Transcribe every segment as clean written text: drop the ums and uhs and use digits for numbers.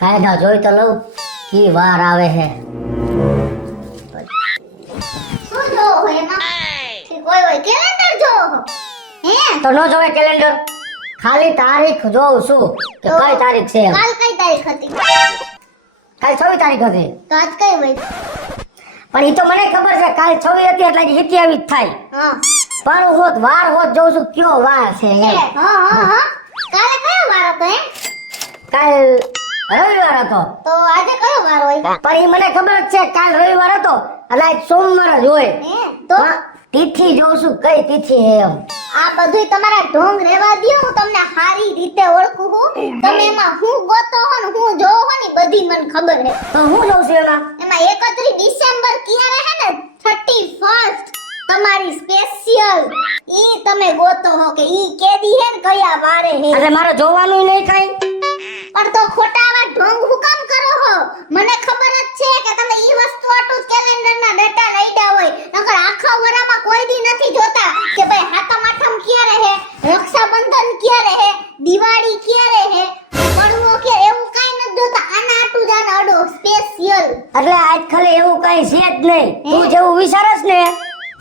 કાયદા જોઈ તો લઉં કી વાર આવે છે. શું જોવો હો એમાં? કે કોઈ હોય કેલેન્ડર જોવો હો? હે? તો ન જોવે કેલેન્ડર, ખાલી તારીખ જોઉં છું કે કઈ તારીખ છે. કાલ કઈ તારીખ હતી? કાલ 26 તારીખ હતી. તો આજ કઈ હોય? પણ ઈ તો મને ખબર છે કાલ 26 હતી એટલે 27 જ થાય. હા. પણ હું વાર હોત જોઉં છું કયો વાર છે એમ. હા. કાલે કયો વાર હતો હે? કાલ રવિવાર હતો. તો આજે કયો વાર હોય? પણ ઈ મને ખબર જ છે કાલ રવિવાર હતો એટલે આજ સોમવાર જ હોય. હે? તો પણ તિથિ જોઉં છું કઈ તિથિ છે એમ. આ બધુંય તમારા ઢોંગ રેવા દ્યો, હું તમને સારી રીતે ઓળખું છું. તમે એમાં હું ગોતો હો ને હું જોવો હો ને બધી મને ખબર છે. તો હું જોઉં છું એમાં. એમાં 31 ડિસેમ્બર ક્યારે હે ને 31st તમારી સ્પેશિયલ ઈ તમે ગોતો હો કે ઈ કેદી હે ને કયા વારે હે. એટલે મારે જોવાનું નહીં કઈ. પણ તો ખોટા આવા ઢોંગ હું કામ કરો હો? મને ખબર જ છે કે તમે ઈ વસ્તુ આટું કેલેન્ડરના ડેટા લઈડા હોય, નકર આખા વરામાં કોઈ દી નથી જોતા કે ભાઈ હાતમ આઠમ ક્યારે હે, રક્ષાબંધન ક્યારે હે, દિવાળી ક્યારે હે, પડવો કે એવું કાઈ નથી જોતા. આના આટું જ આના અડો સ્પેશિયલ. એટલે આજ ખાલી એવું કઈ છે જ નહીં. તું જેવું વિચારસ ને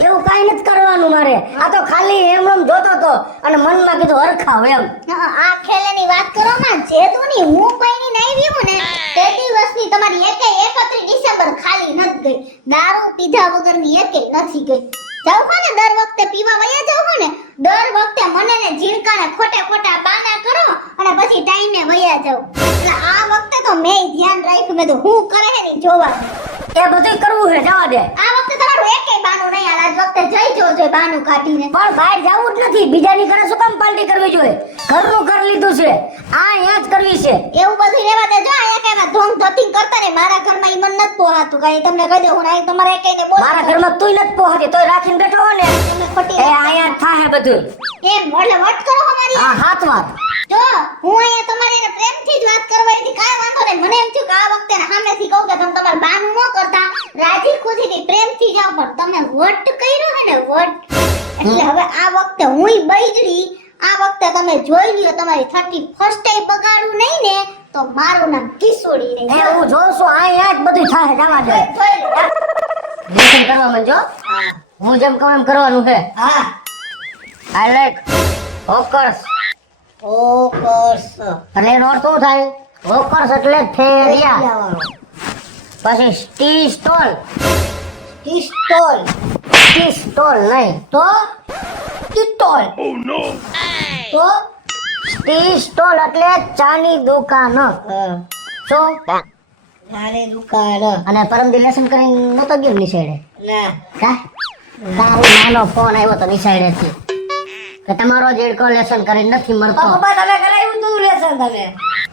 એવું કઈ નથી કરવાનું મારે. આ તો ખાલી એમ જોતો તો અને મનમાં કીધું હરખાવ એમ. આ ખેલેની વાત કરો માં જેદુની હું કોઈની નહીં વીવું ને તે દિવસની તમારી 31 ડિસેમ્બર ખાલી નથી ગઈ. દારૂ પીધા વગરની એકેય નથી ગઈ. જાવ હો ને દર વખતે પીવા વયા જાવ હો ને દર વખતે મને ને ઝીણકાને ખોટા બાના કરો અને પછી ટાઈમે વયા જાવ. એટલે આ વખતે તો મેં ધ્યાન રાખ્યું, મેં તો હું કરે હે ની જોવા. એ બધું કરવું છે જવા દે. આ વખતે તમારું એકેય બાનું નહીં હાલ. આજ વખતે જઈ જોજો બાનું કાઢીને. પણ બહાર જવું જ નથી. બીજાની ઘરે શું કામ પાર્ટી કરવી જોઈએ? ઘરનું ઘર લીધું છે, આ અહીંયા જ કરવી છે. એવું બધું રહેવા દેજો. અહીંયા કાંઈ ધોમ ધોતિંગ કરતા ને મારા ઘરમાં ઈ મન નથી પોહાતું. કાંઈ તમને કહી દઉં હું અહીં તમારે કઈને બોલ. મારા ઘરમાં તુંય નથી પોહાતી તોય રાખીને બેઠો હો ને. તમે ખોટી એ અહીંયા જ થાહે બધું. એમ એટલે વટ કરો અમારી. હા હાથ વાત. જો હું અહીંયા તમારી એને પ્રેમથી જ વાત કરવા હતી. કાંઈ વાંધો નહીં. મને એમ થયું કે આ વખતે સામેથી કહું કે તમે તમારું બાનું ન કરતા, રાજી ખુશીથી પ્રેમથી જાઓ. પણ તમે વટ કર્યો હે ને વટ, એટલે હવે આ વખતે હુંય બૈજડી. આ વખતે તમે જોઈ લ્યો તમારી 31st બગાડું નહીં ને તો મારું નામ કિશોરી નહીં. એ હું જોઉં છું અહીંયા જ બધું થાહે જવા દે. જોઈ લો. લેસન કરવા માંડજો. હું જેમ કહું એમ કરવાનું છે. હા આઈ લાઈક હોકર્સ. એટલે એનો અર્થ શું થાય? હોકર્સ એટલે ફેરિયા. પછી ટી સ્ટોલ. ટી સ્ટોલ નહીં તો ટીસ્ટોલ. તો ટી સ્ટોલ એટલે ચાની દુકાન. શું? ચાની દુકાન. અને પરમદી લેસન કરીને નતો ગયો નિશાળે? ના. કા? તારો નાનો ફોન આવ્યો તો નિશાળેથી કે તમારો જેડકો લેસન કરીને નથી મળતો. પપ્પા તમે કરાવ્યું તું લેસન તમે?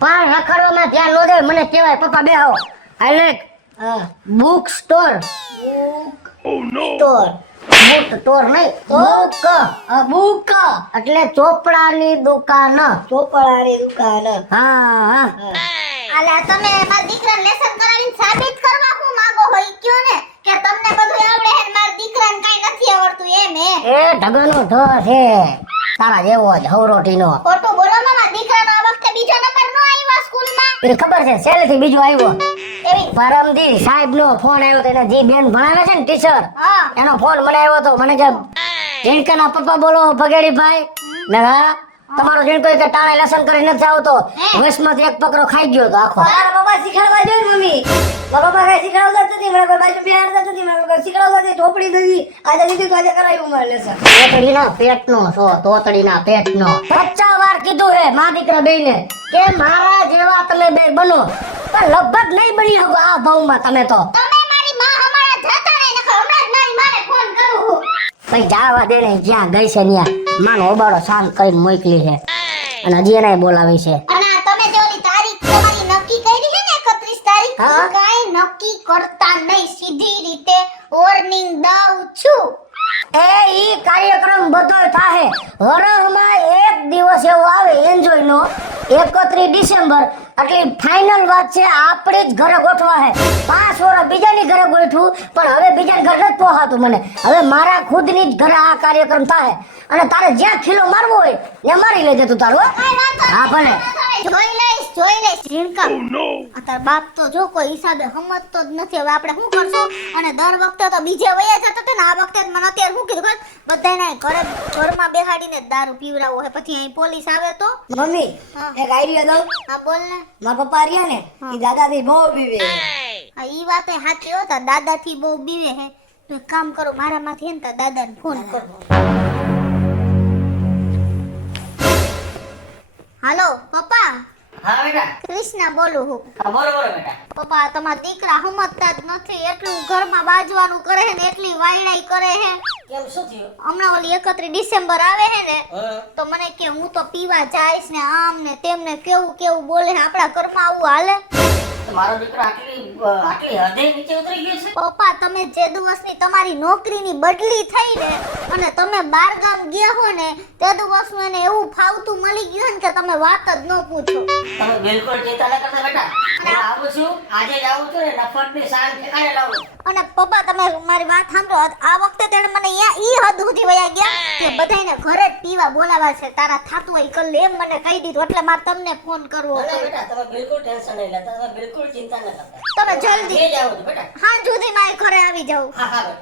પણ રખડવામાં ધ્યાન ન દે. મને કહેવાય પપ્પા બેહો. I like book store. Store. Book store નહીં બુક એટલે ચોપડાની દુકાન. ચોપડાની દુકાન. હા. આલા તમે મારા દીકરાને લેસન કરાવીને સાબિત કરવા શું માંગો હોય ઈ કયો ને કે તમને બધું આવડે હે ને મારા દીકરાને કાઈ નથી આવડતું એમ હે? એ ઢગલો ઢ છે તારા જેવો જ હવરોટીનો. ખોટું બોલો મારા દીકરાનો આ વખતે બીજો નંબર નો આવ્યો સ્કૂલમાં. એને ખબર છે સેલેથી બીજો આવ્યો. એવી પરમદી સાહેબ નો ફોન આવ્યો તો એને જે બેન ભણાવે છે ને ટીચર હા એનો ફોન મને આવ્યો તો. મને કે જીણકાના પપ્પા બોલો ભગેડી ભાઈ. મેં હા તમારો જીણકો કે ટાણે લેસન કરી નથી આવતો. વસમાંથી એક પકડો ખાઈ ગયો તો આખો. મારા પપ્પા શીખવાડવા જોઈએ ને મમ્મી. મારા પપ્પા કઈ શીખવાડતા જ નથી. મારા કોઈ બાજુ બેહાડતા જ નથી. મારા કોઈ શીખવાડતા નથી. ચોપડી નથી. આજે લીધું તો આજે કરાવ્યું મારે લેસન. તોતડીના પેટનો છો. તોતડીના પેટનો 50 વાર કીધું હે મા દીકરા બેયને કે મારા જેવા તમે બે બનો. પણ લગભગ નહીં બની શકો આ ભાવમાં તમે તો. તમે મારી માં હમારા જતા નહીં નકર હમણાં જ મારી માને ફોન કરું. કઈ જાવા દે ને જ્યાં ગઈ છે ત્યાં માનો ઓબાડો શાંત કરીને મોકલી છે અને હજી એને બોલાવી છે. અને આ તમે જે ઓલી તારીખ તમારી નક્કી કરી છે ને 31 તારીખ હા. કાઈ નક્કી કરતા નહીં. સીધી રીતે વોર્નિંગ દઉં છું. એ ઈ કાર્યક્રમ બધો થાહે. વરહમાં એક દિવસ એવો આવે એન્જોય નો 31 ડિસેમ્બર એટલે ફાઇનલ વાત છે, આપણે જ ઘરે ગોઠવા હે. 5 વર્ષ બીજાની ઘરે ગોઠવું, પણ હવે બીજાની ઘરે નથી પોહાતું મને. હવે મારા ખુદની જ ઘરે આ કાર્યક્રમ થાય, અને તારે જ્યાં ખીલો મારવો હોય ત્યાં મારી લેજે તું તારું. હા ભલે. જોઈ લઈશ ઝીણકા. આ તાર બાપ તો જો કોઈ હિસાબે સમજતો જ નથી. હવે આપણે શું કરશું? અને દર વખતે તો બીજે વયા જતો હતો ને, આ વખતે જ મને અત્યારે શું કીધું ખબર? બધાને ઘરમાં બેહાડીને દારૂ પીવડાવો હે, પછી અહીં પોલીસ આવે તો. મમ્મી એક આઈડિયા દઉં. હા બોલ ને. મારા પપ્પા રહ્યા ને એ દાદાથી બહુ પીવે. હા ઈ વાત એ સાચી હો, તાર દાદાથી બહુ બીવે હે. તો એક કામ કરો, મારામાંથી હે ને તાર દાદાને ફોન કરો. હાલો પપ્પા. હા બેટા. કૃષ્ણા બોલું હું. હા બોલો બેટા. પપ્પા તમારા દીકરા સમજતા જ નથી. એટલું ઘરમાં બાજવાનું કરે હે ને, એટલી વાયડાઈ કરે હે. કેમ શું થયું? હમણાં ઓલી 31 ડિસેમ્બર આવે હે ને, તો મને કે હું તો પીવા જાઈશ ને આમ ને તેમને કેવું કેવું બોલે હે. આપણા ઘરમાં આવું હાલે? મારો દીકરો આટલી હદે નીચે ઉતરી ગયો છે. પપ્પા તમે જે દિવસની તમારી નોકરીની બદલી થઈ ને, અને તમે બાર ગામ ગયા હો ને, તે દિવસનું એને એવું ફાવતું મળી ગયું ને કે તમે વાત જ ન પૂછો. તમે બિલકુલ ચિંતા ન કરતા બેટા. હું આવું છું, આજે જ આવું છું ને નફરતની શાન ઠેકાણે લાવું. અને પપ્પા તમે મારી વાત સાંભળો. આ વખતે તેણે મને ઈ હદ સુધી વયા ગયા કે બધાને ઘરે જ પીવા બોલાવા છે. તારા થાતું હોય કર લે એમ મને કહી દીધું, એટલે મારે તમને ફોન કરવો. બેટા તમે બિલકુલ ટેન્શન નહીં લેતા, તમે બિલકુલ ચિંતા ન કરતા. તમે જલ્દી જ આવો બેટા. હા જુદી મારી ઘરે આવી જાવ.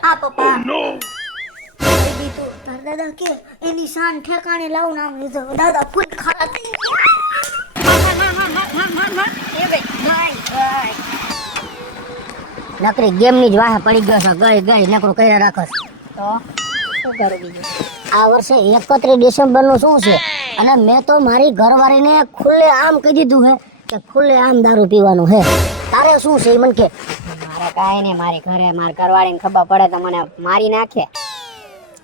હા પપ્પા. કહી દીધું. તાર દાદા કે એની શાન ઠેકાણે લાવું નામ લીધું. દાદા ફૂલ ખારા થઈ નકરી ગેમની જ વાહે પડી ગયો છે. ગઈ નકરું કર્યા રાખસ. તો શું કરું બીજું? આ વર્ષે 31 ડિસેમ્બર નું શું છે, અને મેં તો મારી ઘરવાળીને ખુલ્લે આમ કહી દીધું હે કે ખુલ્લે આમ દારૂ પીવાનું હે. તારે શું છે એ મને કે. મારે કાંઈ નહીં, મારી ઘરે મારી ઘરવાળીને ખબર પડે તો મને મારી નાખે.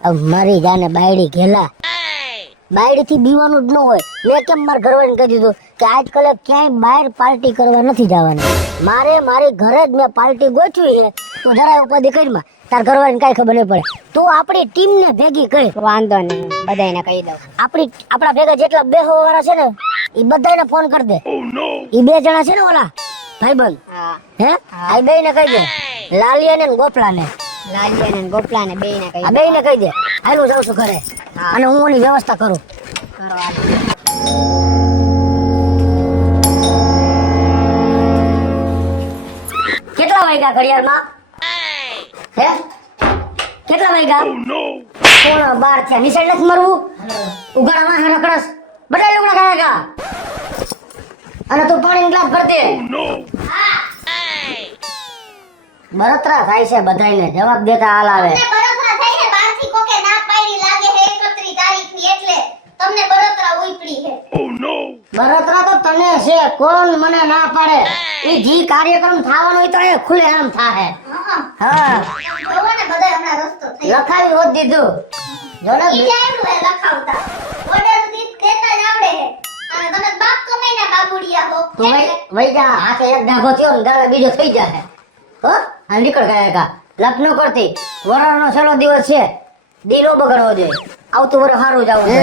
હવે મારી જાને બાયડી ઘેલા, બાયડી થી બીવાનું જ ન હોય. મેં કેમ મારા ઘરવાળીને કહી દીધું કે આજકાલે ક્યાંય બહાર પાર્ટી કરવા નથી જવાની. મારે મારી ઘરે જ મેં પાર્ટી ગોઠવી છે. તું જરાય ઉપાધિ કરીમાં, તાર ઘરવાળીને કાંઈ ખબર નહીં પડે. તું આપણી ટીમને ભેગી કરી. વાંધો નહીં, બધાને કહી દઉં. આપણા ભેગા જેટલા બેહો વાળા છે ને એ બધાને ફોન કરી દે. એ 2 જણા છે ને ઓલા ભાઈબંધ, હા હે આ બેયને કહી દે. લાલિયાને ને ગોપલાને. લાલિયાને ને ગોપલાને બેયને કહી આ બેયને કહી દે. હાલું જાઉં છું ઘરે, અને હું એની વ્યવસ્થા કરું. કેટલા વાગ્યા ઘડિયાળમાં? હે કેટલા વાગ્યા? 11:30 થયા. નિશાળ નથી મરવું? ઉઘાડામાં હે રખડસ. બધા લુગડા ખાયા અને તું પાણી ગ્લાસ ભર દે. બળતરા થાય છે બધાયને, જવાબ દેતા હાલ આવે. બળતરા થઈ ને, બહારથી કોકે ના પાડી લાગે હે 31 તારીખની, એટલે તમને બળતરા ઉઈપડી હે. બળતરા તો તને છે, કોણ મને ના પાડે? ઈ જી કાર્યક્રમ થવાનો હોય તો એ ખુલ્લે આમ થાહે. હા જોવો ને બધાય હમણાં રસ્તો થઈ લખાવી હોત દીધું. જો ને ઈ કેવું હે લખાવતા? ઓર્ડર દીધ દેતા જ આવડે હે. અને તમે બાપ તો નહીં ને બાબુડિયા હો. તું વઈ જા. હાથે એક ડાઘો થયો ને ગાળે બીજો થઈ જાહે. હો આ નીકળ ગયા કા. લપ ન કરતી. વરાળનો છેલ્લો દિવસ છે, દીનો બગડવો જોઈએ. આવતું વરસ સારું જ આવું છે.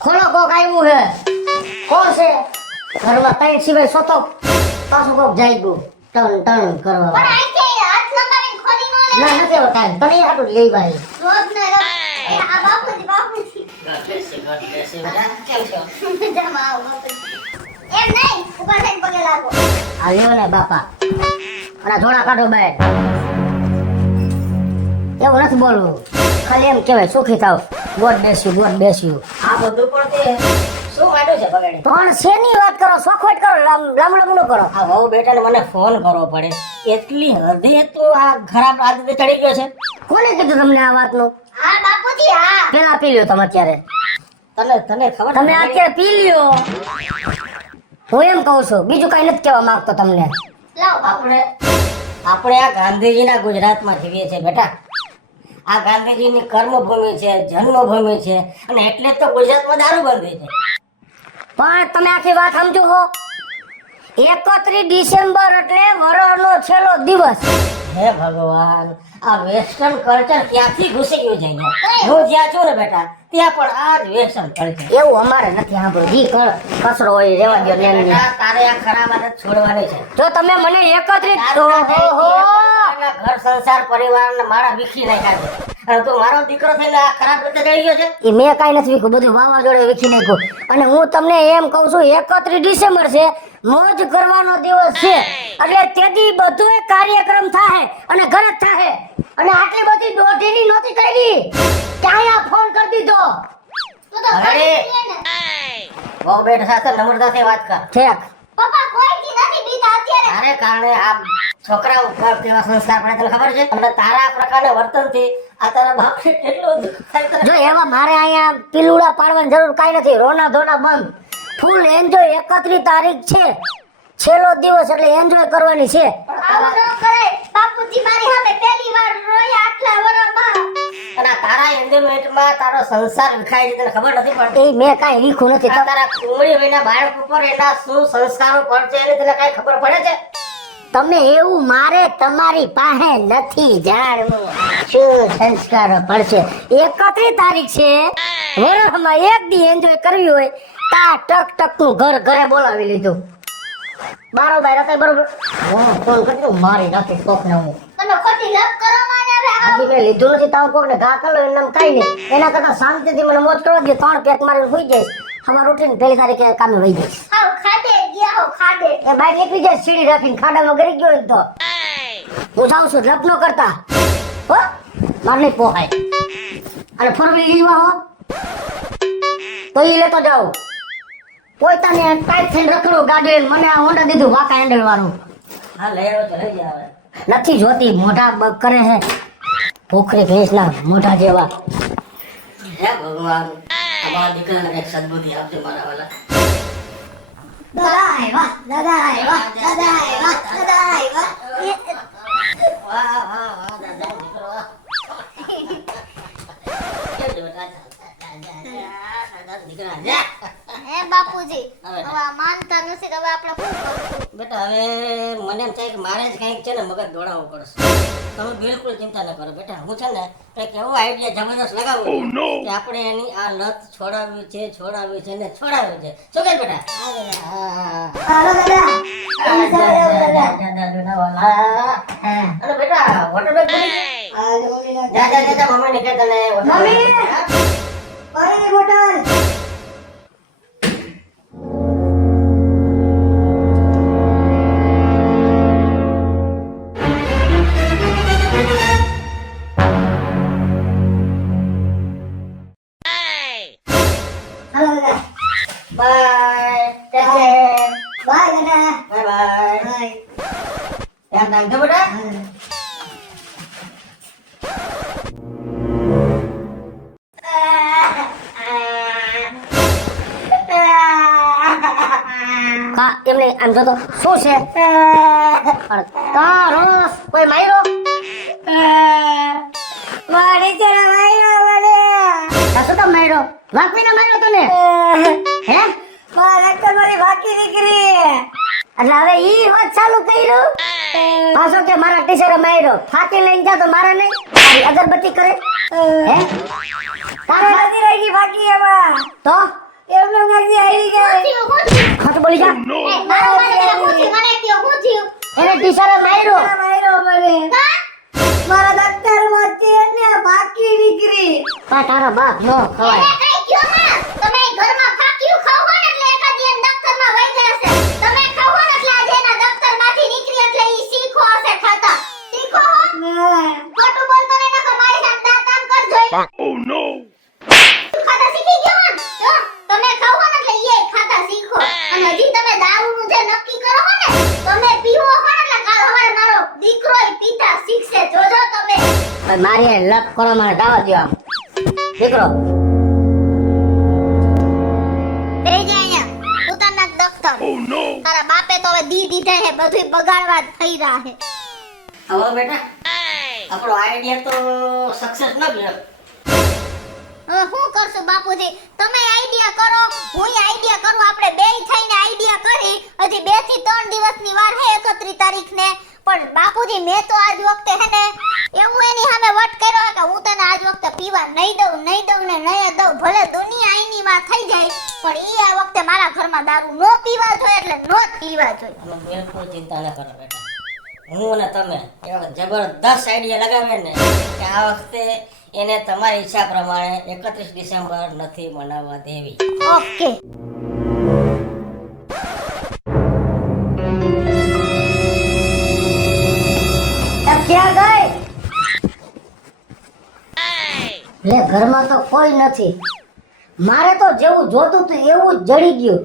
ખોલો કોક આવ્યું હે. કોણ છે? ઘરમાં ત્રણ સિવાય સોતો પાછું કોક જાય ગયું ટન કરવા. પણ આખે હાથ લંબાવીને ખોલી નો લે. ના નથી આવતા. તને હાટું લઈ ભાઈ. રોજ ને રોજ. આ બાપુજી. મજામાં આવો બાપુજી. એમ નહીં, ઉભા થઈને પગે લાગો. આ લેવો ને બાપા, અને થોડા કાઢો બાય. એવું નથી બોલવું, ખાલી એમ કહેવાય સુખી થાવ. ગોડ બેસ્યું. આ બધું પણ તે શું માંડ્યું છે બગાડી? પણ શેની વાત કરો? સોખવટ કરો, લાંબુ ન કરો. આ વહુ બેટાને મને ફોન કરવો પડે એટલી હદે તો આ ખરાબ આદત ચડી ગયો છે. કોને કીધું તમને આ વાતનું? હા બાપુજી હા. પેલા પી લ્યો તમે અત્યારે. તને ખબર? તમે અત્યારે પી લ્યો. હું એમ કહું છું, બીજું કઈ નથી કહેવા માંગતો તમને. લાવો બાપુ. આપણે આ ગાંધીજીના ગુજરાતમાં જીવીએ છીએ બેટા. આ ગાંધીજીની કર્મભૂમિ છે, જન્મભૂમિ છે, અને એટલે જ તો ગુજરાતમાં દારૂ બંધી છે. પણ તમે આખી વાત સમજો છો? 31 ડિસેમ્બર એટલે વરસનો છેલ્લો દિવસ. હે ભગવાન, આ વેસ્ટર્ન કલ્ચર ક્યાંથી ઘૂસી ગયું છે અહીંયા? હું જ્યાં છું ને બેટા ત્યાં પણ આ જ વેસ્ટર્ન કલ્ચર. એવું અમારે નથી સાંભળ્યું. જી કચરો હોય રહેવા દો ને. તારે આ ખરાબ આદત છોડવાની છે. જો તમે મને 31 ઘર સંસાર પરિવાર ને મારા વિખી નાખ્યા છે. અને તું મારો દીકરો થઈને આ ખરાબ રીતે જઈ ગયો છે. એ મેં કાંઈ નથી વિખ્યું, બધું વાવાઝોડે વિખી નાખ્યું. અને હું તમને એમ કહું છું 31 ડિસેમ્બર છે, મોજ કરવાનો દિવસ છે, એટલે તેથી બધું કાર્યક્રમ થાય અને ઘરે જ થાય. અને આટલી બધી દોઢીની નહોતી કરી, ક્યાં ફોન કરી દીધો. અરે બહુ બેઠા સાથે નમ્રતાથી વાત કર. ઠેક પપ્પા કોઈથી નથી બીતા અત્યારે. અરે કારણે આ છોકરા ઉપર કેવા સંસ્કાર પડે તને ખબર છે? અને તારા પ્રકારના વર્તનથી આ તારા બાપને કેટલો દુઃખ થાય છે. જો એવા મારે અહીંયા પીલુડા પાડવાની જરૂર કાંઈ નથી. રોના ધોના બંધ, ફૂલ એન્જોય. 31 તારીખ છે, છેલ્લો દિવસ, એટલે એન્જોય કરવાની છે. આવું ન કરાય. બાપુજી મારી સામે પહેલી વાર રોયા આટલા વર્ષમાં. અને આ તારા એન્જોયમેન્ટમાં તારો સંસાર વિખાય છે, તને ખબર નથી પડતી. એ મેં કાંઈ લીખું નથી. તારા કુમળી વયના બાળક ઉપર એના શું સંસ્કારો પડશે એને તને કાંઈ ખબર પડે છે? તમે એવું મારે તમારી પાસે નથી જાણવું શું સંસ્કારો પડશે. 31 તારીખ છે, વર્ષમાં એક દી એન્જોય કરવી હોય તા ટક ટક નું ઘર ઘરે બોલાવી લીધું. બારોબાર હતા બરોબર. હું ફોન કરી મારી નાખી કોક ને હું. તમે ખોટી લપ કરો માને હવે. હજી મેં લીધું નથી તાવ કોક ને ઘા કરો એમ કાઈ નહીં. એના કરતા શાંતિથી મને મોજ કરવા દે. 3 પેક મારીને સુઈ જઈશ. અમાર ઉઠીને પહેલી તારીખે કામે વહી જઈશ. હાવ ખાડે ગયા હો ખાડે. એ બાઈક નીકળી જાય સીડી રાખીને ખાડામાં ગરી ગયો એક તો. હું જાઉં છું લપ ન કરતા હો, માર નહીં પોહાય. અને ફોર વ્હીલ લીધવા હો તો ઈ લેતો જાઉં. કોઈ તને ટાઈટ થઈને રખડું ગાડી મને આ હોન્ડા દીધું વાકા હેન્ડલ વાળું. હા લઈ આવો તો લઈ જાવ. નથી જોતી, મોઢા બગ કરે છે ભૂખરી ભેંસના મોઢા જેવા. હે ભગવાન, અમારા દીકરાને કઈક સદબુદ્ધિ આપજો મારા વાલા. દાદા આવ્યા, દાદા આવ્યા, દાદા આવ્યા, દાદા આવ્યા. વાહ વાહ વાહ દાદા દીકરો વાહ. કેમ છે બેટા? દાદા દીકરા જા. હે બાપુજી, હવે હવે આ માનતા નથી. હવે આપણે શું કરશું? બેટા હવે મને એમ થાય કે મારે જ કંઈક છે ને મગજ દોડાવવું પડશે. તમે બિલકુલ ચિંતા ન કરો બેટા. હું છે ને કંઈક એવો આઈડિયા જબરદસ્ત લગાવું કે આપણે એની આ લત છોડાવી છે ને છોડાવી છે. શું કહે બેટા? હાલો દાદા. અને બેટા વોટર બેગ ભૂલી જા. મમ્મી ને કહે તને મમ્મી! પાણી બોટલ. હાલો દાદા. બાય. Take care. બાય દાદા. Bye bye. બાય. ધ્યાન રાખજો બેટા. કા એમને આમ જો તો શું છે? કા રોસ કોઈ માર્યો? મારી ચરા માર્યો મને. શું કામ માર્યો? વાકવીને માર્યો તને? હે? મારા તો મારી બાકી દીકરી. એટલે હવે ઈ વાત ચાલુ કર્યું પાછો કે મારા ટીચરે માર્યો. ફાકી લઈને જા તો મારા નહીં તારી અગરબત્તી કરે. હે તારે નથી રહી બાકી એમાં. તો એમનો ગાડી આવી ગઈ. હું થયું? ખાતું બોલી જા. એ મારો મને પેલા હું થયું? મને કયો હું થયું? એને ટીચરે માર્યો. માર્યો મને. હા? મારા દફતર માંથી એટલે બાકી દીકરી. કા તારા બાપ નો ખવાય. એને કઈ કયો માં? તમે ઘરમાં ફાક્યું ખાવ હો ને એટલે એકાદી એના દફતરમાં વઈ જશે. તમે ખાવ હો ને એટલે આજે એના દફતરમાંથી નીકળી એટલે ઈ શીખો હશે ખાતા. શીખો હો? ખોટું બોલતો નહીં નકર મારી સામે દાંત આમ કરજો. Oh no! ખાતા શીખી ગયો ને? જો તમે ખાવ હો ને એટલે ઈ ખાતા શીખો. અને હજી તમે દારૂનું જે નક્કી કરો હો ને તમે પીવો હો ને એટલે કાલ હવારે મારો દીકરોય પીતા શીખશે. જોજો તમે. મારી લપ કરો મને દાવા દો આમ દીકરો. બેહી જા અહીંયા. ઉતારના દફતર. Oh no! તારા બાપે તો હવે દી દીધા હે બધુંય બગાડવા જ થઈ રહ્યા હે. હવે બેટા આપણો આઈડિયા તો સક્સેસ ન ગયો. શું કરશું બાપુજી? તમે આઈડિયા કરો, હું આઈડિયા કરું, આપણે બેય થઈને આઈડિયા કરી. હજી 2 થી 3 દિવસની વાર છે 31 તારીખને. પણ બાપુજી મેં તો આજ વખતે હે ને એવું એની સામે વટ કર્યો કે હું તને આજ વખતે પીવા નહીં દઉં ને નહીં દઉં. ભલે દુનિયા આઈની માં થઈ જાય પણ ઈ આ વખતે મારા ઘરમાં દારૂ નો પીવા જોઈએ એટલે નો જ પીવા જોઈએ. તમે બિલકુલ ચિંતા ન કરો બેટા. હું ને તમે એવો જબરદસ્ત આઈડિયા લગાવીએ ને કે આ વખતે એને તમારી ઈચ્છા પ્રમાણે 31 ડિસેમ્બર નથી મનાવવા દેવી. ઓકે. ક્યાં ગઈ? લે ઘરમાં તો કોઈ નથી. મારે તો જેવું જોતું હતું એવું જ જડી ગયું.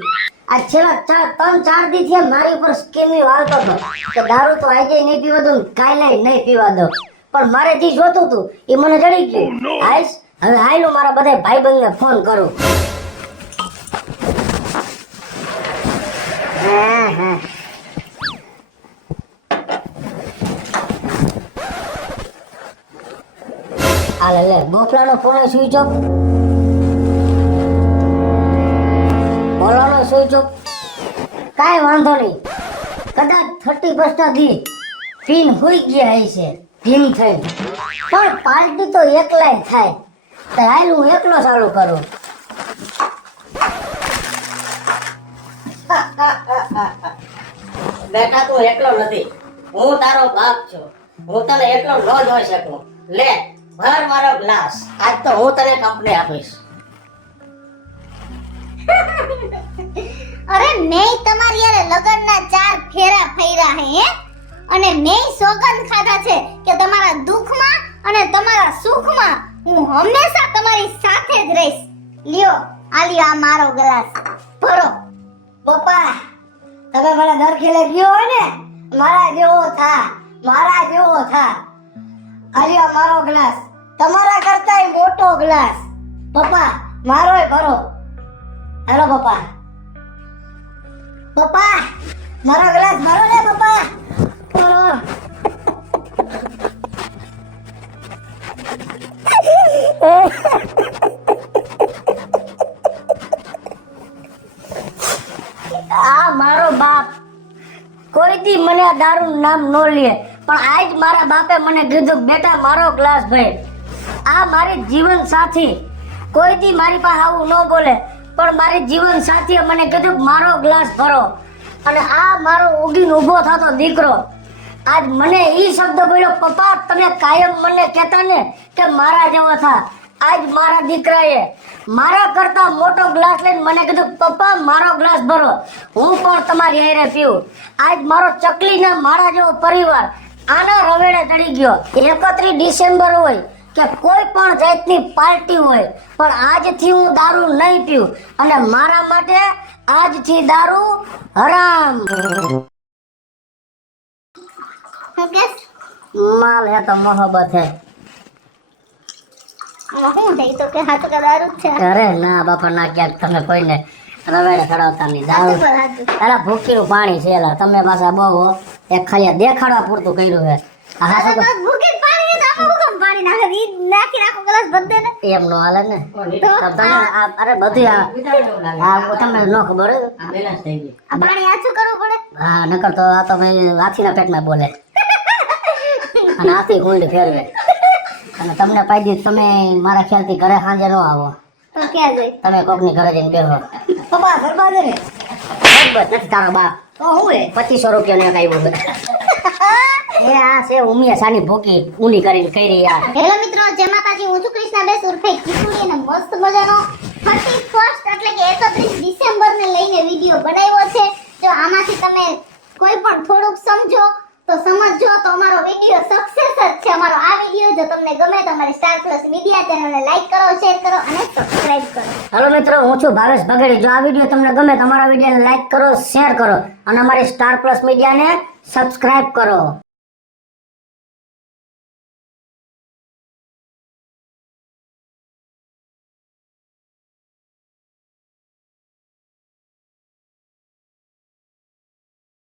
આ છેલ્લા 3-4 દી થી મારી ઉપર સ્કીમિંગ હાલતો હતો કે દારૂ તો આજે નહીં પીવા દઉં, કાલે નહીં પીવા દઉં. પણ મારે જે જોતું હતું એ મને જડી ગયું. આઈશ હવે હાલો મારા બધા ભાઈબંધને ફોન કરું. હા હાલે લે ગોખલાનો ફોન સ્વિચ ઓફ, બોલાનો સ્વિચ ઓફ. કાંઈ વાંધો નહીં, કદાચ 31 દી પીન હોઈ ગયા હશે ભીમ થઈ, પણ પાર્ટી તો એકલાય થાય. તો હાલ હું એકલો ચાલુ કરું. બેટા તું એકલો નથી, હું તારો બાપ છું. હું તને એકલો ન જોઈ શકું. લે ભર મારો ગ્લાસ. આજ તો હું તને કંપની આપીશ. અરે મેં તમારી યારે લગનના 4 ફેરા ફર્યા હે અને મેં સોગંદ ખાધા છે કે તમારા દુઃખમાં અને તમારા સુખમાં હું હંમેશા તમારી સાથે જ રહીશ. લ્યો આ લ્યો આ મારો ગ્લાસ ભરો. પપ્પા તમે મને દર ખેલે ગયો હોય ને મારા જેવો થા. આલ્યો મારો ગ્લાસ, તમારા કરતાય મોટો ગ્લાસ. પપ્પા મારોય ભરો. હેલો પપ્પા મારો ગ્લાસ ભરો ને પપ્પા. ભરો. આ મારો બાપ કોઈ દી મને આ દારૂ નામ ન લે, પણ આજ મારા બાપે મને કીધું બેટા મારો ગ્લાસ ભાઈ. આ મારી જીવન સાથી કોઈ દી મારી પાસે આવું ન બોલે, પણ મારી જીવન સાથીએ મને કીધું મારો ગ્લાસ ભરો. અને આ મારો ઉગીને ઊભો થતો દીકરો આજ મને ઈ શબ્દ બોલ્યો, પપ્પા તમે કાયમ મને કહેતા ને કે મારા જેવો થા. આજ મારા દીકરાએ મારા કરતા મોટો ગ્લાસ લઈને મને કીધું પપ્પા મારો ગ્લાસ ભરો, હું પણ તમારી હારે પીવું. આજ મારો ચકલીના મારા જેવો પરિવાર આના રવેડે ચડી ગયો. 31 ડિસેમ્બર હોય કે કોઈ પણ જાતની પાર્ટી હોય, પણ આજથી હું દારૂ નહીં પીવું અને મારા માટે આજથી દારૂ હરામ. માલ હે તો મોહબ્બત હે. હું થઈ તો કે હાથ કા દારૂ જ છે. અરે ના બાપા ના, ક્યાંક તમે કોઈને રવેડે ચડાવતા નહીં. દારૂ અરે ભૂખીનું પાણી છે. એલા તમે પાછા બહુ એક ખાલી દેખાડવા પૂરતું કર્યું છે. હા શું કહો? ભૂખી પાણી ને આમાં હુકમ પાણી નાખે ઈ નાખી નાખો ગ્લાસ બધે ને. એમ નો હાલે ને. તો તમે અરે બધું આ તમને ન ખબર હોય. આ પાણી આછું કરવું પડે. હા નકર તો આ તો હાથીના પેટમાં બોલે અને હાથી કુંડ ફેરવે. અને તમને પાઈ દીધું તમે મારા ખ્યાલથી ઘરે સાંજે ન આવો. તો ક્યાં જઈ? તમે કોકની ઘરે જઈને બેહો. પપ્પા ગરબા દે ને. બસ નથી તારો બાપ. તો હું હે 2500 રૂપિયા ને આવ્યું એ આ છે ઉમિયા સાની ભૂકી ઊની કરીને કરી યાર. હેલો મિત્રો, જય માતાજી. હું છું કૃષ્ણા બેસ ઉર્ફે કિશોરી અને મસ્ત મજાનો 31 એટલે કે 31 ડિસેમ્બર ને લઈને વિડિયો બનાવ્યો છે. જો આમાંથી તમે કોઈ પણ થોડુંક સમજો તો સમજજો તો અમારો વિડિયો સક્સેસ જ છે. અમારો આ વિડિયો જો તમને ગમે તો અમારી સ્ટાર પ્લસ મીડિયા ચેનલને લાઈક કરો, શેર કરો અને સબસ્ક્રાઇબ કરો. હાલો મિત્રો, હું છું ભાવેશ બગડી. જો આ વિડિયો તમને ગમે તો અમારા વિડિયોને લાઈક કરો, શેર કરો અને અમારી સ્ટાર પ્લસ મીડિયાને સબસ્ક્રાઇબ કરો.